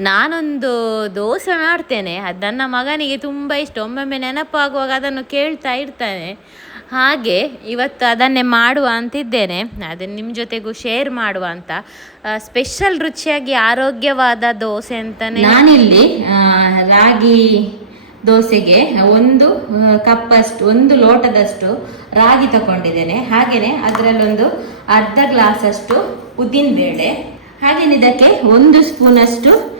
ನಾನೊಂದು ದೋಸೆ ಮಾಡ್ತೇನೆ. ಅದು ನನ್ನ ಮಗನಿಗೆ ತುಂಬ ಇಷ್ಟ. ಒಮ್ಮೊಮ್ಮೆ ನೆನಪಾಗುವಾಗ ಅದನ್ನು ಕೇಳ್ತಾ ಇರ್ತಾನೆ. ಹಾಗೆ ಇವತ್ತು ಅದನ್ನೇ ಮಾಡುವ ಅಂತಿದ್ದೇನೆ. ಅದನ್ನು ನಿಮ್ಮ ಜೊತೆಗೂ ಶೇರ್ ಮಾಡುವ ಅಂತ. ಸ್ಪೆಷಲ್ ರುಚಿಯಾಗಿ ಆರೋಗ್ಯವಾದ ದೋಸೆ ಅಂತಲೇ ನಾನಿಲ್ಲಿ ರಾಗಿ ದೋಸೆಗೆ ಒಂದು ಕಪ್ಪಷ್ಟು, ಒಂದು ಲೋಟದಷ್ಟು ರಾಗಿ ತಗೊಂಡಿದ್ದೇನೆ. ಹಾಗೆಯೇ ಅದರಲ್ಲೊಂದು ಅರ್ಧ ಗ್ಲಾಸಷ್ಟು ಉದ್ದಿನಬೇಳೆ. ಹಾಗೆಯೇ ಇದಕ್ಕೆ ಒಂದು ಸ್ಪೂನಷ್ಟು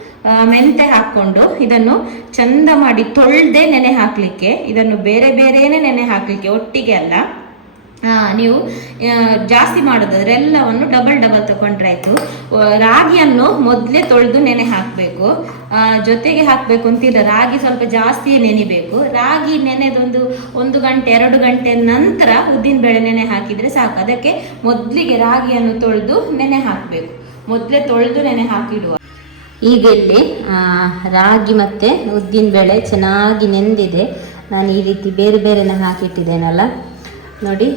ಮೆಂತೆ ಹಾಕ್ಕೊಂಡು ಇದನ್ನು ಚಂದ ಮಾಡಿ ತೊಳ್ದೆ ನೆನೆ ಹಾಕಲಿಕ್ಕೆ, ಇದನ್ನು ಬೇರೆ ಬೇರೆಯೇ ನೆನೆ ಹಾಕಲಿಕ್ಕೆ ಒಟ್ಟಿಗೆ ಅಲ್ಲ. ನೀವು ಜಾಸ್ತಿ ಮಾಡೋದಾದ್ರೆ ಎಲ್ಲವನ್ನು ಡಬಲ್ ಡಬಲ್ ತಗೊಂಡ್ರೆ ಆಯ್ತು. ರಾಗಿಯನ್ನು ಮೊದಲೇ ತೊಳೆದು ನೆನೆ ಹಾಕಬೇಕು. ಜೊತೆಗೆ ಹಾಕಬೇಕು ಅಂತಿಲ್ಲ ರಾಗಿ ಸ್ವಲ್ಪ ಜಾಸ್ತಿ ನೆನಿಬೇಕು. ರಾಗಿ ನೆನೆದೊಂದು ಒಂದು ಗಂಟೆ, ಎರಡು ಗಂಟೆ ನಂತರ ಉದ್ದಿನ ಬೇಳೆ ನೆನೆ ಹಾಕಿದರೆ ಸಾಕು. ಅದಕ್ಕೆ ಮೊದಲಿಗೆ ರಾಗಿಯನ್ನು ತೊಳೆದು ನೆನೆ ಹಾಕಬೇಕು. ಮೊದಲೇ ತೊಳೆದು ನೆನೆ ಹಾಕಿಡುವ. ಈಗ ಇಲ್ಲಿ ರಾಗಿ ಮತ್ತು ಉದ್ದಿನ ಬೇಳೆ ಚೆನ್ನಾಗಿ ನೆಂದಿದೆ. ನಾನು ಈ ರೀತಿ ಬೇರೆ ಬೇರೆನ ಹಾಕಿಟ್ಟಿದ್ದೇನಲ್ಲ. ನೋಡಿ,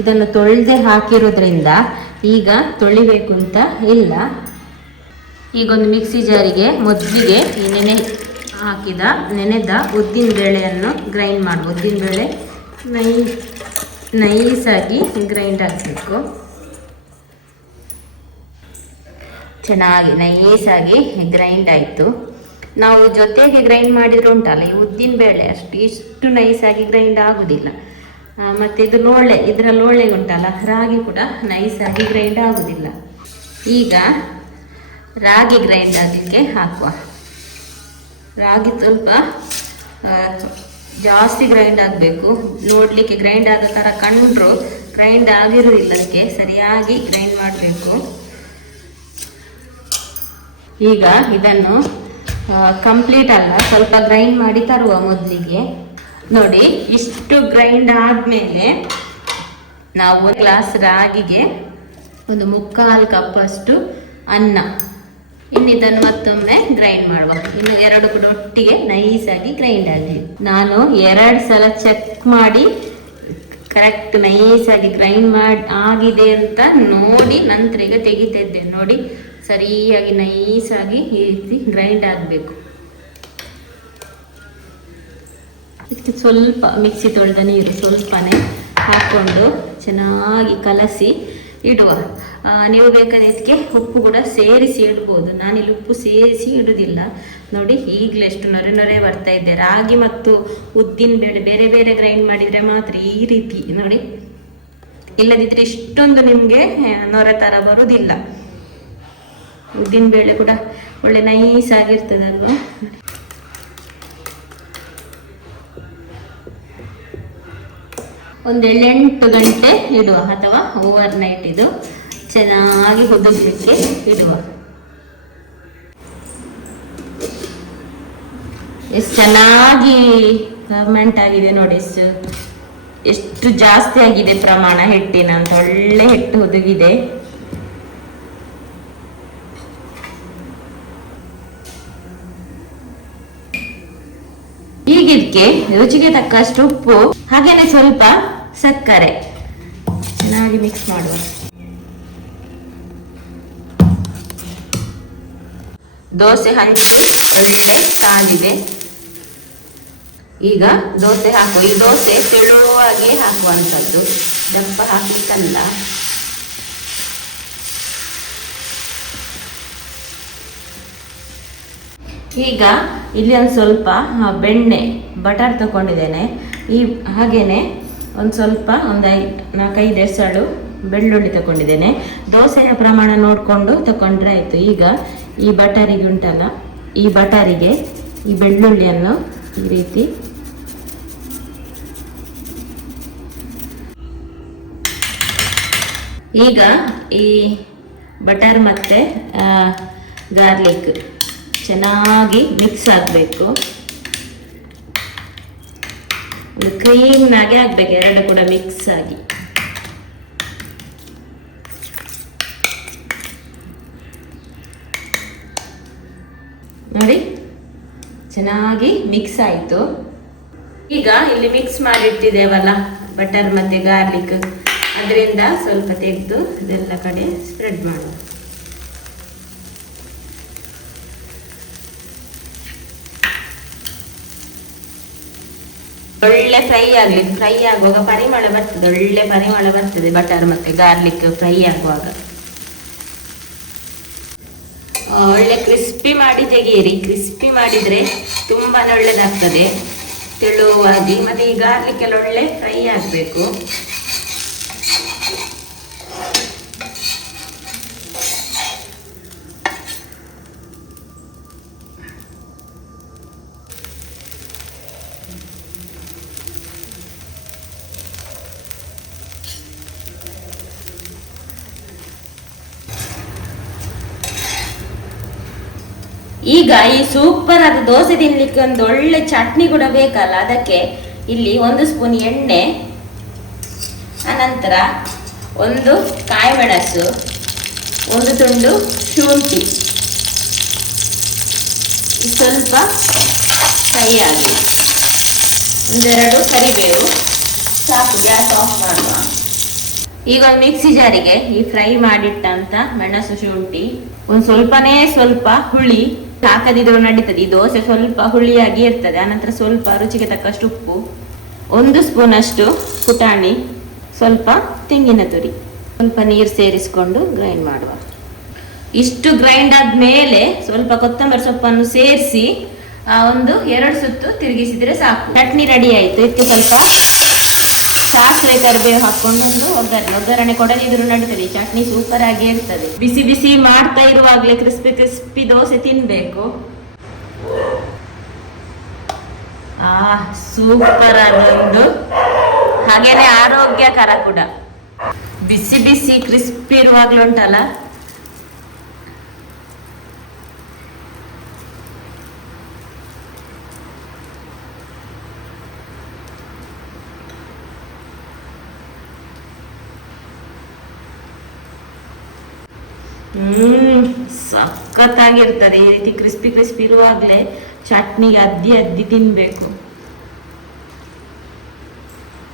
ಇದನ್ನು ತೊಳೆದೇ ಹಾಕಿರೋದ್ರಿಂದ ಈಗ ತೊಳಿಬೇಕು ಅಂತ ಇಲ್ಲ. ಈಗೊಂದು ಮಿಕ್ಸಿ ಜಾರಿಗೆ ಮೊದಲಿಗೆ ಈ ನೆನೆ ಹಾಕಿದ, ನೆನೆದ ಉದ್ದಿನ ಬೇಳೆಯನ್ನು ಗ್ರೈಂಡ್ ಮಾಡಿ ಉದ್ದಿನ ಬೇಳೆ ನೈ, ನೈಸಾಗಿ ಗ್ರೈಂಡ್ ಆಗಬೇಕು ಚೆನ್ನಾಗಿ ನೈಸಾಗಿ ಗ್ರೈಂಡ್ ಆಯಿತು. ನಾವು ಜೊತೆಗೆ ಗ್ರೈಂಡ್ ಮಾಡಿದ್ರು ಉಂಟಲ್ಲ, ಈ ಉದ್ದಿನ ಬೇಳೆ ಅಷ್ಟು ಇಷ್ಟು ನೈಸಾಗಿ ಗ್ರೈಂಡ್ ಆಗೋದಿಲ್ಲ. ಮತ್ತು ಇದು ಲೋಳೆ, ಇದರ ಲೋಳೆ ಉಂಟಲ್ಲ ರಾಗಿ ಕೂಡ ನೈಸಾಗಿ ಗ್ರೈಂಡ್ ಆಗೋದಿಲ್ಲ. ಈಗ ರಾಗಿ ಗ್ರೈಂಡ್ ಆಗಲಿಕ್ಕೆ ಹಾಕುವ. ರಾಗಿ ಸ್ವಲ್ಪ ಜಾಸ್ತಿ ಗ್ರೈಂಡ್ ಆಗಬೇಕು. ನೋಡಲಿಕ್ಕೆ ಗ್ರೈಂಡ್ ಆದ ಥರ ಕಂಡ್ರು ಗ್ರೈಂಡ್ ಆಗಿರೋದಿಲ್ಲ ಅದಕ್ಕೆ ಸರಿಯಾಗಿ ಗ್ರೈಂಡ್ ಮಾಡಬೇಕು. ಈಗ ಇದನ್ನು ಕಂಪ್ಲೀಟ್ ಅಲ್ಲ, ಸ್ವಲ್ಪ ಗ್ರೈಂಡ್ ಮಾಡಿ ತರುವ ಮೊದಲಿಗೆ. ನೋಡಿ, ಇಷ್ಟು ಗ್ರೈಂಡ್ ಆದಮೇಲೆ ನಾವು ಒಂದು ಗ್ಲಾಸ್ ರಾಗಿಗೆ ಒಂದು ಮುಕ್ಕಾಲು ಕಪ್ಪಷ್ಟು ಅನ್ನ. ಇನ್ನಿದನ್ನು ಮತ್ತೊಮ್ಮೆ ಗ್ರೈಂಡ್ ಮಾಡುವ. ಇನ್ನು ಎರಡು ಕೂಡ ಒಟ್ಟಿಗೆ ನೈಸಾಗಿ ಗ್ರೈಂಡ್ ಆಗಲಿ ನಾನು ಎರಡು ಸಲ ಚೆಕ್ ಮಾಡಿ ಕರೆಕ್ಟ್ ನೈಸಾಗಿ ಗ್ರೈಂಡ್ ಮಾಡಿ, ಆಗಿದೆ ಅಂತ ನೋಡಿ ನಂತರ ಈಗ ತೆಗಿತಿದ್ದೆ ನೋಡಿ ಸರಿಯಾಗಿ ನೈಸಾಗಿ ಈ ರೀತಿ ಗ್ರೈಂಡ್ ಆಗಬೇಕು. ಇದಕ್ಕೆ ಸ್ವಲ್ಪ ಮಿಕ್ಸಿ ತೊಳೆದ ನೀರು ಸ್ವಲ್ಪನೇ ಹಾಕ್ಕೊಂಡು ಚೆನ್ನಾಗಿ ಕಲಸಿ ಇಡುವ. ನೀವು ಬೇಕಾದ್ರೆ ಇದಕ್ಕೆ ಉಪ್ಪು ಕೂಡ ಸೇರಿಸಿ ಇಡ್ಬೋದು. ನಾನಿಲ್ಲಿ ಉಪ್ಪು ಸೇರಿಸಿ ಇಡೋದಿಲ್ಲ. ನೋಡಿ, ಈಗಲೇ ಎಷ್ಟು ನೊರೆ ನೊರೆ ಬರ್ತಾ ಇದ್ದೆ ರಾಗಿ ಮತ್ತು ಉದ್ದಿನ ಬೇಳೆ, ಬೇರೆ ಬೇರೆ ಗ್ರೈಂಡ್ ಮಾಡಿದರೆ ಮಾತ್ರ ಈ ರೀತಿ. ನೋಡಿ ಇಲ್ಲದಿದ್ದರೆ ಇಷ್ಟೊಂದು ನಿಮಗೆ ನೊರೆ ಥರ ಬರುವುದಿಲ್ಲ ಉದ್ದಿನ ಬೇಳೆ ಕೂಡ ಒಳ್ಳೆ ನೈಸ್ ಆಗಿರ್ತದಲ್ವ? ಒಂದು ಏಳೆಂಟು ಗಂಟೆ ಇಡುವ ಅಥವಾ ಓವರ್ ನೈಟ್ ಇದು. ಚೆನ್ನಾಗಿ ಹೊದಲಿಕ್ಕೆ ಇಡುವ. ಎಷ್ಟು ಚೆನ್ನಾಗಿ ಗವರ್ಮೆಂಟ್ ಆಗಿದೆ ನೋಡಿ, ಎಷ್ಟು ಎಷ್ಟು ಜಾಸ್ತಿ ಆಗಿದೆ ಪ್ರಮಾಣ ಹಿಟ್ಟಿನ ಅಂತ ಒಳ್ಳೆ ಹಿಟ್ಟು ಹುದುಗಿದೆ ಈಗ ಇದಕ್ಕೆ ರುಚಿಗೆ ತಕ್ಕಷ್ಟು ಉಪ್ಪು, ಹಾಗೇನೆ ಸ್ವಲ್ಪ ಸಕ್ಕರೆ. ಚೆನ್ನಾಗಿ ಮಿಕ್ಸ್ ಮಾಡುವ. ದೋಸೆ ಹಂಚಿ ಒಳ್ಳೆ ಕಾಲಿದೆ ಈಗ ದೋಸೆ ಹಾಕುವ, ಈ ದೋಸೆ ತೆಳುವಾಗಿ ಹಾಕುವಂಥದ್ದು ದಪ್ಪ ಹಾಕ್ಲಿಕ್ಕಲ್ಲ. ಈಗ ಇಲ್ಲಿ ಒಂದು ಸ್ವಲ್ಪ ಬೆಣ್ಣೆ, ಬಟರ್ ತಗೊಂಡಿದ್ದೇನೆ. ಈ ಹಾಗೆಯೇ ಒಂದು ಸ್ವಲ್ಪ ಒಂದು ಐ ನಾಲ್ಕೈದು ಎಸಳು ಬೆಳ್ಳುಳ್ಳಿ ತಗೊಂಡಿದ್ದೇನೆ. ದೋಸೆಯ ಪ್ರಮಾಣ ನೋಡಿಕೊಂಡು ತಗೊಂಡ್ರೆ ಆಯಿತು. ಈಗ ಈ ಬಟರಿಗೆ ಉಂಟಲ್ಲ, ಈ ಬಟರಿಗೆ ಈ ಬೆಳ್ಳುಳ್ಳಿಯನ್ನು ಈ ರೀತಿ ಈಗ ಈ ಬಟರ್ ಮತ್ತು ಗಾರ್ಲಿಕ್. ಚೆನ್ನಾಗಿ ಮಿಕ್ಸ್ ಆಗಬೇಕು. ಕ್ರೀಮ್ನಾಗೆ ಆಗಬೇಕು, ಎರಡು ಕೂಡ ಮಿಕ್ಸ್ ಆಗಿ. ನೋಡಿ, ಚೆನ್ನಾಗಿ ಮಿಕ್ಸ್ ಆಯಿತು. ಈಗ ಇಲ್ಲಿ ಮಿಕ್ಸ್ ಮಾಡಿಟ್ಟಿದ್ದೇವಲ್ಲ ಬಟರ್ ಮತ್ತು ಗಾರ್ಲಿಕ್ ಅದರಿಂದ ಸ್ವಲ್ಪ ತೆಗೆದು ಇದೆಲ್ಲ ಕಡೆ ಸ್ಪ್ರೆಡ್ ಮಾಡುವ ಒಳ್ಳೆ ಫ್ರೈ ಆಗಲಿ ಫ್ರೈ ಆಗುವಾಗ ಪರಿಮಳ ಬರ್ತದೆ. ಒಳ್ಳೆ ಪರಿಮಳ ಬರ್ತದೆ ಬಟರ್ ಮತ್ತೆ ಗಾರ್ಲಿಕ್ ಫ್ರೈ ಆಗುವಾಗ. ಒಳ್ಳೆ ಕ್ರಿಸ್ಪಿ ಮಾಡಿ ತೆಗೀರಿ ಕ್ರಿಸ್ಪಿ ಮಾಡಿದ್ರೆ ತುಂಬಾ ಒಳ್ಳೆದಾಗ್ತದೆ. ತೆಳುವಾಗಿ, ಮತ್ತೆ ಈ ಗಾರ್ಲಿಕ್ ಎಲ್ಲ ಒಳ್ಳೆ ಫ್ರೈ ಆಗಬೇಕು. ಈಗ ಈ ಸೂಪರ್ ಆದ ದೋಸೆ ತಿನ್ಲಿಕ್ಕೆ ಒಂದು ಒಳ್ಳೆ ಚಟ್ನಿ ಕೂಡ ಬೇಕಲ್ಲ? ಅದಕ್ಕೆ ಇಲ್ಲಿ ಒಂದು ಸ್ಪೂನ್ ಎಣ್ಣೆ, ಅನಂತರ ಒಂದು ಕಾಯಿ ಮೆಣಸು, ಒಂದು ತುಂಡು ಶುಂಠಿ. ಸ್ವಲ್ಪ ಫ್ರೈ ಆಗಲಿ ಒಂದೆರಡು ಕರಿಬೇವು. ಸಾಕು, ಗ್ಯಾಸ್ ಆಫ್ ಮಾಡುವ. ಈಗ ಒಂದು ಮಿಕ್ಸಿ ಜಾರಿಗೆ ಈ ಫ್ರೈ ಮಾಡಿಟ್ಟಂತ ಮೆಣಸು, ಶುಂಠಿ, ಒಂದು ಸ್ವಲ್ಪನೇ ಸ್ವಲ್ಪ ಹುಳಿ ಹಾಕದಿದ್ರು ನಡೀತದೆ. ಈ ದೋಸೆ ಸ್ವಲ್ಪ ಹುಳಿಯಾಗಿ ಇರ್ತದೆ. ಆನಂತರ ಸ್ವಲ್ಪ ರುಚಿಗೆ ತಕ್ಕಷ್ಟು ಉಪ್ಪು, ಒಂದು ಸ್ಪೂನ್ ಅಷ್ಟು ಪುಟಾಣಿ, ಸ್ವಲ್ಪ ತೆಂಗಿನ ತುರಿ, ಸ್ವಲ್ಪ ನೀರು ಸೇರಿಸಿಕೊಂಡು ಗ್ರೈಂಡ್ ಮಾಡುವ. ಇಷ್ಟು ಗ್ರೈಂಡ್ ಆದ್ಮೇಲೆ ಸ್ವಲ್ಪ ಕೊತ್ತಂಬರಿ ಸೊಪ್ಪನ್ನು ಸೇರಿಸಿ ಒಂದು ಎರಡು ಸುತ್ತು ತಿರುಗಿಸಿದ್ರೆ ಸಾಕು. ಚಟ್ನಿ ರೆಡಿ ಆಯಿತು. ಇದಕ್ಕೆ ಸ್ವಲ್ಪ ಸಾಸಿವೆ ಕರಿಬೇವು ಹಾಕೊಂಡು ಒಗ್ಗರಣೆ ಒಗ್ಗರಣೆ ಕೊಡದಿದ್ರು ನಡೀತದೆ ಈ ಚಟ್ನಿ ಸೂಪರ್ ಆಗಿ ಇರ್ತದೆ. ಬಿಸಿ ಬಿಸಿ ಮಾಡ್ತಾ ಇರುವಾಗಲೇ ಕ್ರಿಸ್ಪಿ ಕ್ರಿಸ್ಪಿ ದೋಸೆ ತಿನ್ಬೇಕು. ಆ ಸೂಪರ್ ಅದೊಂದು ಹಾಗೇನೆ ಆರೋಗ್ಯಕರ ಕೂಡ. ಬಿಸಿ ಬಿಸಿ ಕ್ರಿಸ್ಪಿ ಇರುವಾಗ್ಲೂ ಉಂಟಲ್ಲ? ಹ್ಮ್ ಸಖತ್ತಾಗಿರ್ತದೆ. ಈ ರೀತಿ ಕ್ರಿಸ್ಪಿ ಕ್ರಿಸ್ಪಿ ಇರುವಾಗಲೇ ಚಟ್ನಿಗೆ ಅದ್ದಿ ಅದ್ದಿ ತಿನ್ಬೇಕು.